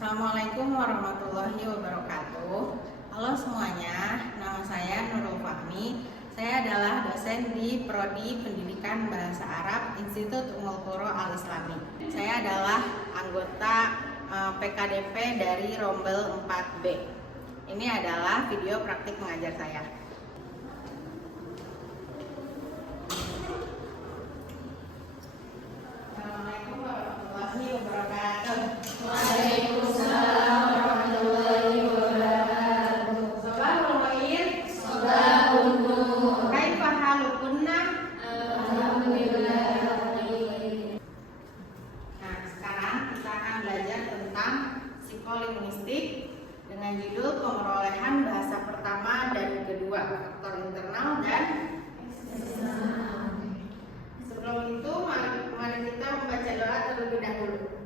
Assalamualaikum warahmatullahi wabarakatuh. Halo semuanya, nama saya Nurul Fahmi. Saya adalah dosen di Prodi Pendidikan Bahasa Arab Institut Ummul Qura Al-Islami. Saya adalah anggota PKDP dari Rombel 4B. Ini adalah video praktik mengajar saya. Assalamualaikum warahmatullahi wabarakatuh. Waalaikumsalam warahmatullahi wabarakatuh. Sabahul khair. Sabahun nur. Kaifa halukunna? Alhamdulillah. Nah, sekarang kita akan belajar tentang psikolinguistik dengan judul pemerolehan bahasa pertama dan kedua, faktor internal dan eksternal. Sebelum itu, mari kita membaca doa terlebih dahulu.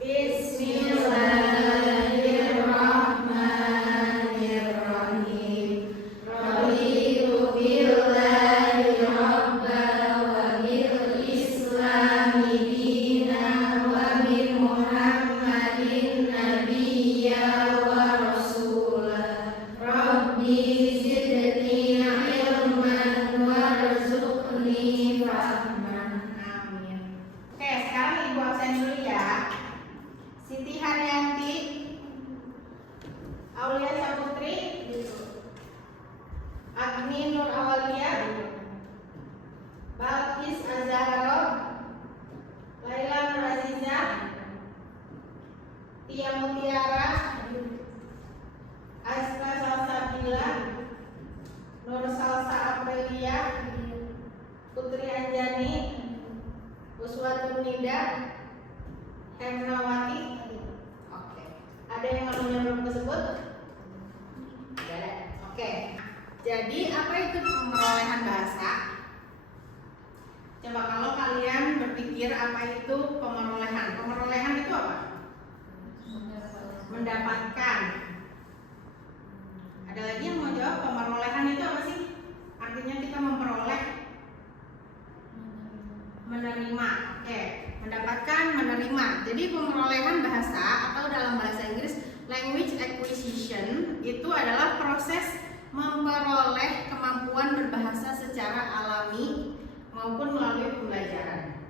Bismillahirrahmanirrahim. Raditu billahi rabban wa bil islami dinan wa bi Muhammadin nabiyyan wa rasulah. Rabbi zidni ilman warzuqni fahman. Amin. Oke, sekarang Ibu absen dulu ya. Siti Haryanti, Aulia Saputri, Agni Nur Awalia, Balkis Azharo, Laila Nur Azizah, Tia Mutiara, Aska Salsabila, Nur Salsa Aprilia, Putri Anjani, Uswatun Nida, Hernawati. Oke. Ada yang namanya belum tersebut? Ada. Oke. Jadi apa itu pemerolehan bahasa? Coba kalau kalian berpikir apa itu pemerolehan? Pemerolehan itu apa? Mendapatkan. Ada lagi yang mau jawab pemerolehan itu apa sih? Artinya kita memperoleh, menerima. Oke, mendapatkan, menerima. Jadi pemerolehan bahasa atau dalam bahasa Inggris language acquisition itu adalah proses memperoleh kemampuan berbahasa secara alami maupun melalui pembelajaran.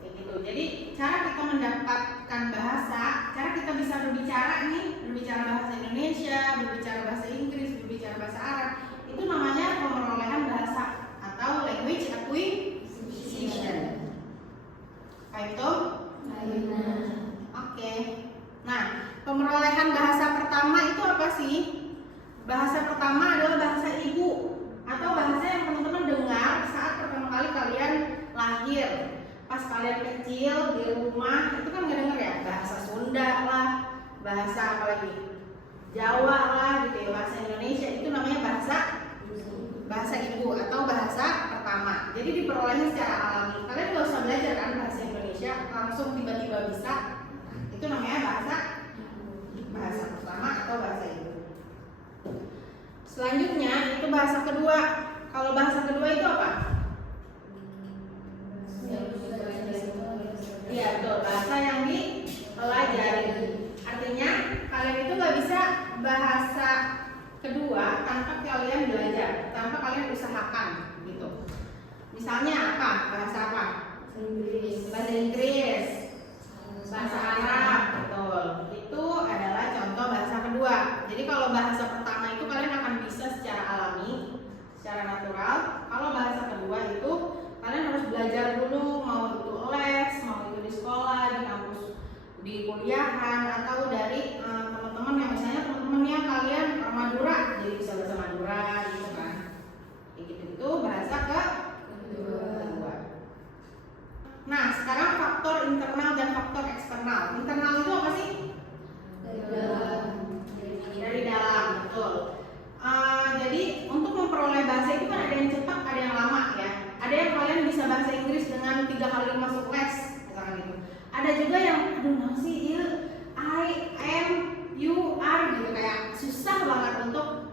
Kayak gitu. Jadi cara kita mendapatkan bahasa, cara kita bisa berbicara nih, berbicara bahasa Indonesia, berbicara bahasa Inggris, berbicara bahasa Arab, itu namanya pemerolehan bahasa atau language acquisition. Apa itu? Oke. Nah, pemerolehan bahasa pertama itu apa sih? Bahasa pertama adalah bahasa ibu atau bahasa yang teman-teman dengar saat pertama kali kalian lahir. Pas kalian kecil di rumah itu kan nggak denger ya, bahasa Sunda lah, bahasa apa lagi? Jawa lah gitu ya, bahasa Indonesia itu namanya bahasa ibu atau bahasa pertama. Jadi diperolehnya secara alami. Kalian nggak usah belajar kan bahasa Indonesia langsung tiba-tiba bisa. Itu namanya bahasa pertama atau bahasa ibu. Selanjutnya itu bahasa kedua. Kalau bahasa kedua itu apa? Iya betul, bahasa yang dipelajari. Artinya kalian itu nggak bisa bahasa kedua tanpa kalian belajar, tanpa kalian usahakan gitu. Misalnya apa? Bahasa apa? Bahasa Inggris, bahasa Arab, betul. Itu adalah contoh bahasa kedua. Jadi kalau bahasa pertama itu kalian akan bisa secara alami, secara natural. Kalau bahasa kedua itu kalian harus belajar dulu, mau itu les, mau itu di sekolah, di kampus, di kuliahan, atau dari teman-teman yang misalnya teman-temannya kalian orang Madura, jadi bisa bahasa Madura gitu kan. Kayak gitu bahasa kedua. Nah, sekarang faktor internal dan faktor eksternal. Internal itu apa sih? Dari dalam, betul. Jadi untuk memperoleh bahasa itu kan ada yang cepat, ada yang lama ya. Ada yang kalian bisa bahasa Inggris dengan 3 kali masuk les, misalkan gitu. Ada juga yang, aduh masih I am, you are gitu, kayak susah banget untuk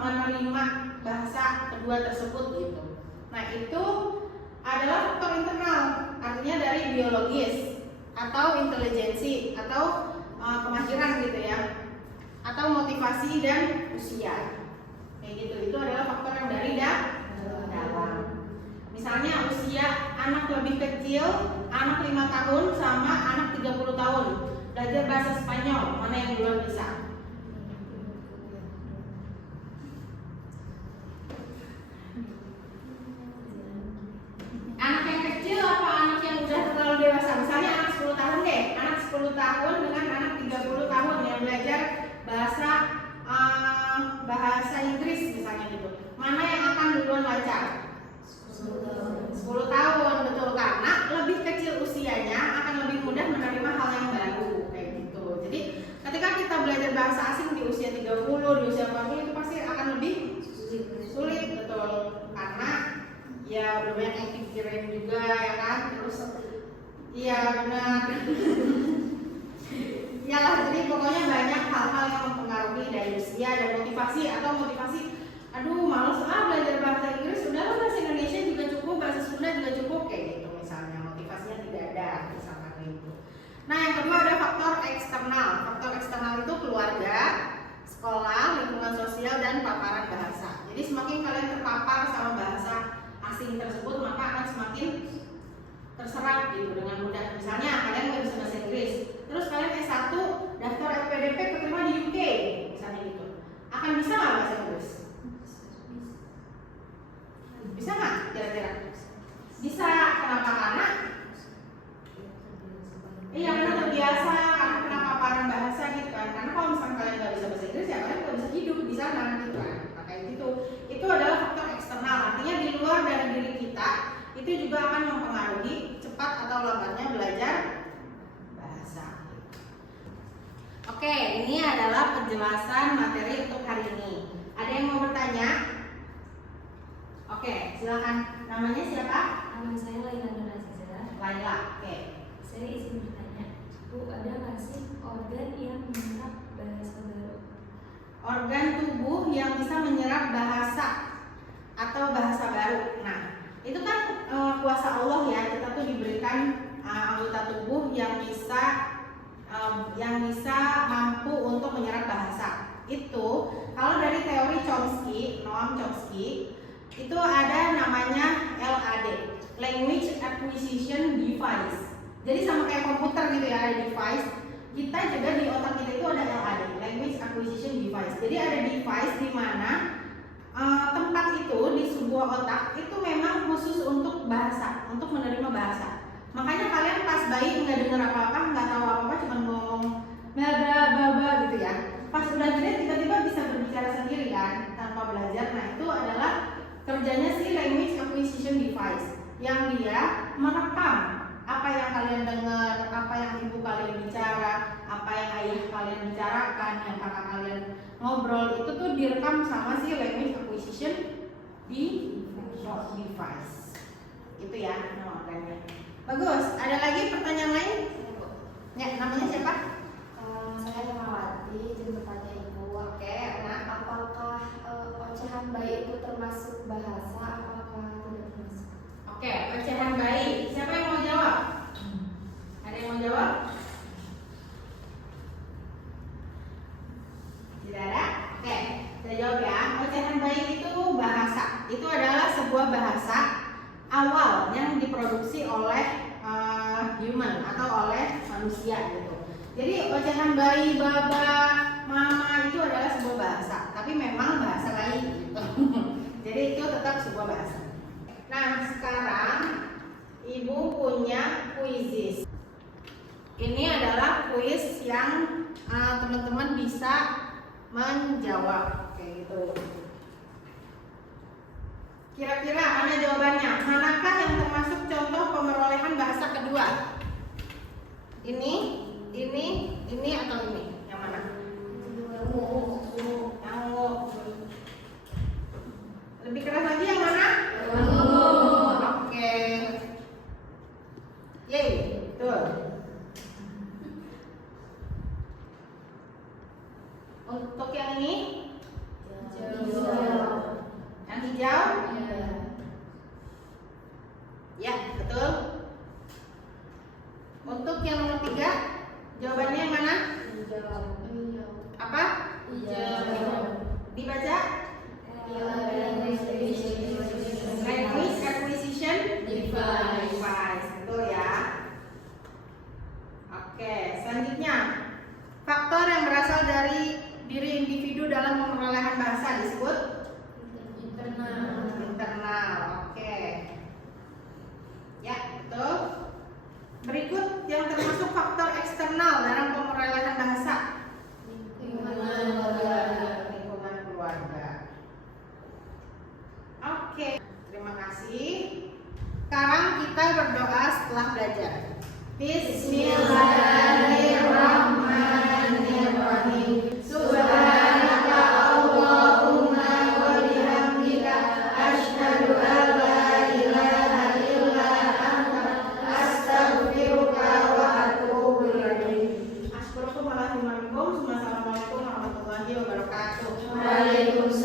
menerima bahasa kedua tersebut gitu. Nah itu adalah faktor internal, artinya dari biologis atau intelijensi atau kemahiran gitu ya, atau motivasi dan usia kayak gitu. Itu adalah faktor yang dari dalam. Misalnya usia anak lebih kecil, anak 5 tahun sama anak 30 tahun belajar bahasa Spanyol, mana yang duluan bisa? Anak yang kecil apa anak yang udah terlalu dewasa? Misalnya anak 10 tahun deh, anak 10 tahun dengan anak 30 tahun yang belajar bahasa Inggris misalnya gitu. Mana yang akan duluan lancar? 10 tahun, betul, karena lebih kecil usianya akan lebih mudah menerima hal yang baru kayak gitu. Jadi ketika kita belajar bahasa asing di usia 30, di usia 40 itu pasti akan lebih sulit, betul, karena ya udah banyak yang pikirin juga ya kan, terus iya benar. Iyalah, jadi pokoknya banyak hal-hal yang mempengaruhi dari usia dan motivasi aduh males belajar bahasa Inggris, udahlah bahasa Indonesia juga cukup, bahasa Sunda juga cukup kayak gitu misalnya, motivasinya tidak ada misalnya gitu. Nah yang kedua ada faktor eksternal. Faktor eksternal itu keluarga, sekolah, lingkungan sosial, dan paparan bahasa. Jadi semakin kalian terpapar sama bahasa asing tersebut, maka akan semakin terserap gitu dengan mudah. Misalnya kalian nggak bisa bahasa Inggris, terus kalian S1 daftar LPDP keterima di UK misalnya gitu, akan bisa nggak bahasa Inggris? Bisa nggak kira-kira? Bisa. Kenapa? Karena karena terbiasa, karena kena paparan bahasa gitu kan. Karena kalau misalnya kalian nggak bisa bahasa Inggris ya kalian nggak bisa hidup di sana gitu kan. Kayak gitu. Itu adalah faktor eksternal. Artinya di luar dari diri kita itu juga akan mempengaruhi cepat atau lambatnya belajar bahasa. Oke, ini adalah penjelasan materi untuk hari ini. Ada yang mau bertanya? Oke, silakan. Namanya siapa? Nama saya Laila Nur Aziza. Laila. Oke. Saya izin bertanya, Bu, ada nggak sih organ yang menyerap bahasa baru? Organ tubuh yang bisa menyerap bahasa atau bahasa baru. Nah, itu kan kuasa Allah ya. Kita tuh diberikan anggota tubuh yang bisa mampu untuk menyerap bahasa. Itu kalau dari teori Noam Chomsky, itu ada namanya LAD, Language Acquisition Device. Jadi sama kayak komputer gitu ya, ada device. Kita juga di otak kita itu ada LAD, Language Acquisition Device. Jadi ada device di mana tempat itu di sebuah otak itu memang khusus untuk bahasa, untuk menerima bahasa. Makanya kalian pas bayi nggak dengar apa-apa, nggak tahu apa-apa, cuma ngomong baba gitu ya. Pas udah gede tiba-tiba bisa berbicara sendiri kan, tanpa belajar. Nah itu adalah kerjanya si Language Acquisition Device, yang dia merekam apa yang kalian dengar, apa yang ibu kalian bicara, apa yang ayah kalian bicarakan, yang kakak kalian ngobrol, itu tuh direkam sama si Language Acquisition Device. Itu ya nama organnya. Bagus. Ada lagi pertanyaan lain? Ya, namanya siapa? Saya Rahmawati, izin bertanya Ibu. Oke, nah Apakah ocehan bayi itu termasuk bahasa? Apakah tidak termasuk? oke, ocehan bayi. Siapa yang mau jawab? Ada yang mau jawab? Tidak ada? Oke, saya jawab ya. Ocehan bayi itu bahasa. Itu adalah sebuah bahasa awal yang diproduksi oleh human atau oleh manusia gitu. Jadi ocehan bayi, baba, mama itu adalah sebuah bahasa, tapi memang bahasa bayi gitu. Jadi itu tetap sebuah bahasa. Nah sekarang ibu punya kuisis. Ini adalah kuis yang teman-teman bisa menjawab kayak gitu. Kira-kira mana jawabannya? Manakah yang termasuk contoh pemerolehan bahasa kedua? Ini atau ini? Yang mana? Yang lebih keras lagi yang mana? Oke. Yeay, betul. Untuk yang ini? Yang hijau? Ya, betul. Untuk yang nomor 3, jawabannya yang mana? Apa? Dibaca? Language acquisition device. Betul ya. Oke, selanjutnya faktor yang berasal dari diri individu dalam pemerolehan bahasa disebut internal. Oke. Ya, betul. Berikut yang termasuk faktor eksternal dalam pemerolehan bahasa. Lingkungan keluarga. Oke, terima kasih. Sekarang kita berdoa setelah belajar. Bismillahirrahmanirrahim. Subhanaka Allahumma wa bihamdika asyhadu an la ilaha illa anta astaghfiruka wa atubu ilaik. Assalamualaikum warahmatullahi wabarakatuh. Waalaikumsalam.